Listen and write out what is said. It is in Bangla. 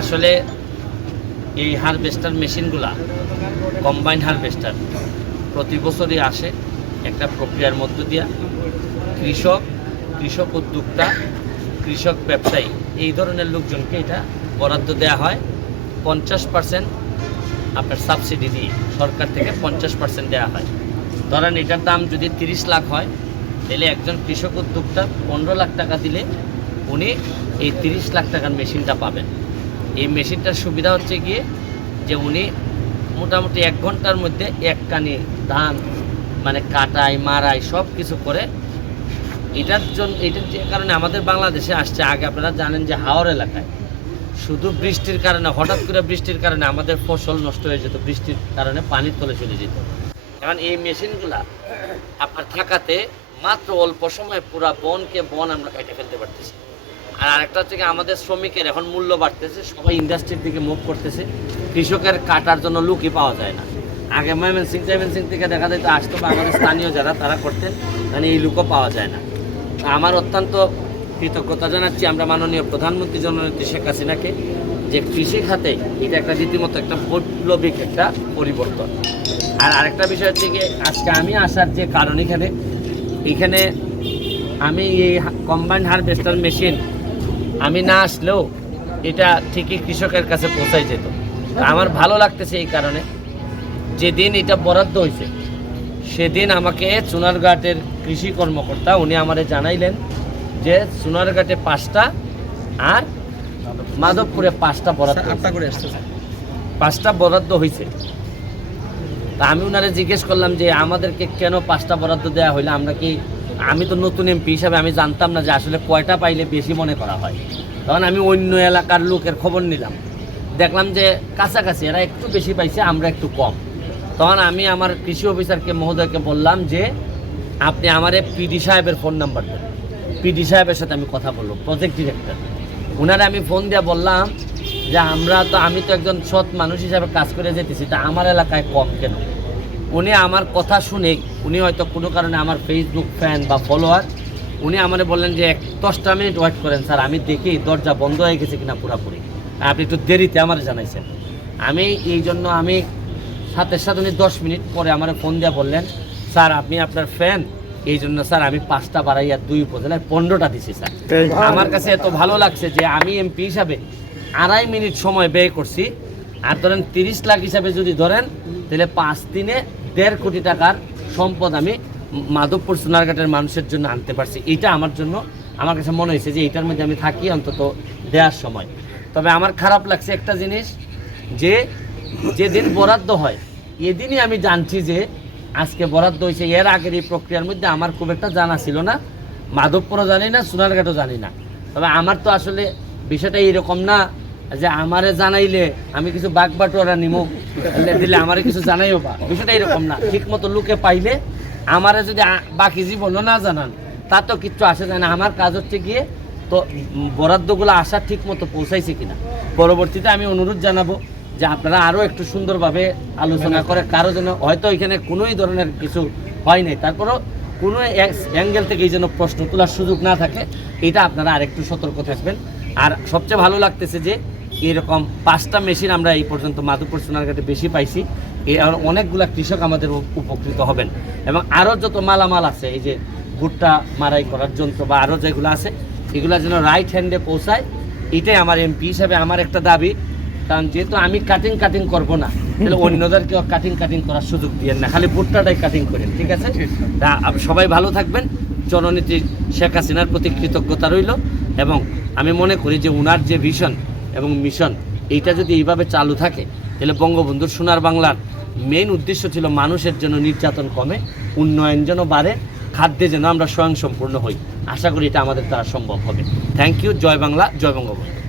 আসলে এই হারভেস্টার মেশিনগুলা কম্বাইন হারভেস্টার প্রতি বছরই আসে একটা প্রক্রিয়ার মধ্য দিয়া। কৃষক কৃষক উদ্যোক্তা কৃষক ব্যবসায়ী এই ধরনের লোকজনকে এটা বরাদ্দ দেওয়া হয়। পঞ্চাশ পার্সেন্ট আপনার সাবসিডি দিয়ে সরকার থেকে পঞ্চাশ পার্সেন্ট দেওয়া হয়। ধরেন এটার দাম যদি তিরিশ লাখ হয়, তাহলে একজন কৃষক উদ্যোক্তা পনেরো লাখ টাকা দিলে উনি এই তিরিশ লাখ টাকার মেশিনটা পাবেন। এই মেশিনটার সুবিধা হচ্ছে গিয়ে যে উনি মোটামুটি এক ঘণ্টার মধ্যে এক কানি ধান মানে কাটাই, মারাই সব কিছু করে এটার জন্য এটার যে কারণে আমাদের বাংলাদেশে আসছে। আগে আপনারা জানেন যে হাওর এলাকায় শুধু বৃষ্টির কারণে, হঠাৎ করে বৃষ্টির কারণে আমাদের ফসল নষ্ট হয়ে যেত, বৃষ্টির কারণে পানির তলে চলে যেত। এখন এই মেশিনগুলা আপনার থাকাতে মাত্র অল্প সময়ে পুরা বনকে বন আমরা কেটে ফেলতে পারতেছি। আর আরেকটা হচ্ছে আমাদের শ্রমিকের এখন মূল্য বাড়তেছে, সবাই ইন্ডাস্ট্রির দিকে মুভ করতেছে, কৃষকের কাটার জন্য লুকই পাওয়া যায় না। আগে ময়মন সিং থেকে দেখা যেত আসতো বা আমাদের স্থানীয় যারা, তারা করতেন মানে এই লুকও পাওয়া যায় না। আমার অত্যন্ত কৃতজ্ঞতা জানাচ্ছি। আমরা মাননীয় প্রধানমন্ত্রী জননেত্রী শেখ হাসিনাকে যে কৃষি খাতে এটা একটা রীতিমতো একটা বৈপ্লবিক একটা পরিবর্তন। আর আরেকটা বিষয় হচ্ছে কি আজকে আমি আসার যে কারণ এখানে এখানে আমি এই কম্বাইন্ড হারভেস্টার মেশিন আমি না আসলেও এটা ঠিকই কৃষকের কাছে পৌঁছাই যেত। আমার ভালো লাগতেছে এই কারণে। যেদিন এটা বরাদ্দ হয়েছে, সেদিন আমাকে চুনারঘাটের কৃষি কর্মকর্তা, উনি আমারে জানাইলেন যে চুনারঘাটে পাঁচটা আর মাধবপুরে পাঁচটা বরাদ্দ পাঁচটা বরাদ্দ হয়েছে। তা আমি ওনারে জিজ্ঞেস করলাম যে আমাদেরকে কেন পাঁচটা বরাদ্দ দেওয়া হইল? আমরা কি আমি তো নতুন এমপি হিসাবে আমি জানতাম না যে আসলে কয়টা পাইলে বেশি মনে করা হয়। তখন আমি অন্য এলাকার লোকের খবর নিলাম। দেখলাম যে কাছাকাছি এরা একটু বেশি পাইছে আমরা একটু কম। তখন আমি আমার কৃষি অফিসারকে মহোদয়কে বললাম যে আপনি আমারে পিডি সাহেবের ফোন নাম্বার দেন। পিডি সাহেবের সাথে আমি কথা বলব প্রজেক্ট ডিরেক্টর ওনারে আমি ফোন দিয়ে বললাম যে, আমরা তো, আমি তো একজন সৎ মানুষ হিসাবে কাজ করে যেতেছি, তা আমার এলাকায় কম কেন? উনি আমার কথা শুনে, উনি হয়তো কোনো কারণে আমার ফেসবুক ফ্যান বা ফলোয়ার উনি আমারে বললেন যে, এক দশটা মিনিট ওয়েট করেন স্যার, আমি দেখি দরজা বন্ধ হয়ে গেছে কিনা পুরাপুরি। আপনি একটু দেরিতে আমার জানাইছেন। আমি এই জন্য আমি সাথে সাথে উনি দশ মিনিট পরে আমার ফোন দিয়ে বললেন, স্যার, আপনি আপনার ফ্যান এই জন্য স্যার আমি পাঁচটা বাড়াইয়া দুই উপজেলায় পনেরোটা দিছি স্যার। আমার কাছে এত ভালো লাগছে যে আমি এমপি হিসাবে আড়াই মিনিট সময় ব্যয় করছি। আর ধরেন তিরিশ লাখ হিসাবে যদি ধরেন তাহলে পাঁচ দিনে দেড় কোটি টাকার সম্পদ আমি মাধবপুর সোনারঘাটের মানুষের জন্য আনতে পারছি। এটা আমার জন্য আমার কাছে মনে হয়েছে যে এটার মধ্যে আমি থাকি অন্তত দেওয়ার সময়। তবে আমার খারাপ লাগছে একটা জিনিস যে যেদিন বরাদ্দ হয় এদিনই আমি জানছি যে আজকে বরাদ্দ হয়েছে, এর আগের এই প্রক্রিয়ার মধ্যে আমার খুব একটা জানা ছিল না। মাধবপুরও জানি না, সোনারঘাটও জানি না। তবে আমার তো আসলে বিষয়টা এইরকম না যে আমারে জানাইলে আমি কিছু বাঘ বাটোয়ারা নিমো, দিলে আমারে কিছু জানাইও বা। বিষয়টা এরকম না ঠিক মতো লোকে পাইলে আমারে যদি বাকি জীবনও না জানান, তা তো কিচ্ছু আসে যায় না। আমার কাজ হচ্ছে গিয়ে তো বরাদ্দগুলো আসা ঠিক মতো পৌঁছাইছে কিনা। পরবর্তীতে আমি অনুরোধ জানাব যে আপনারা আরও একটু সুন্দরভাবে আলোচনা করে, কারও যেন হয়তো এখানে কোনোই ধরনের কিছু হয় নাই। তারপরেও কোনো অ্যাঙ্গেল থেকে এই যেন প্রশ্ন তোলার সুযোগ না থাকে, এটা আপনারা আরেকটু সতর্ক থাকবেন। আর সবচেয়ে ভালো লাগতেছে যে, এরকম পাঁচটা মেশিন আমরা এই পর্যন্ত মাধবপুর সোনারঘাটে বেশি পাইছি। এ আর অনেকগুলা কৃষক আমাদের উপকৃত হবেন। এবং আরও যত মালামাল আছে, এই যে ভুট্টা মারাই করার যন্ত্র বা আরও যেগুলো আছে, এগুলো যেন রাইট হ্যান্ডে পৌঁছায়, এটাই আমার এমপি হিসাবে আমার একটা দাবি। কারণ যেহেতু আমি কাটিং কাটিং করব না তাহলে অন্যদেরকেও কাটিং কাটিং করার সুযোগ দিয়েন না। খালি ভুট্টাটাই কাটিং করেন ঠিক আছে? তা সবাই ভালো থাকবেন। জননীতি শেখ হাসিনার প্রতি কৃতজ্ঞতা রইল এবং আমি মনে করি যে উনার যে ভিশন এবং মিশন এইটা যদি এইভাবে চালু থাকে তাহলে বঙ্গবন্ধুর সোনার বাংলার মেইন উদ্দেশ্য ছিল মানুষের জন্য নির্যাতন কমে উন্নয়ন যেন বাড়ে খাদ্যে যেন আমরা স্বয়ংসম্পূর্ণ হই। আশা করি এটা আমাদের দ্বারা সম্ভব হবে। থ্যাংক ইউ জয় বাংলা জয় বঙ্গবন্ধু।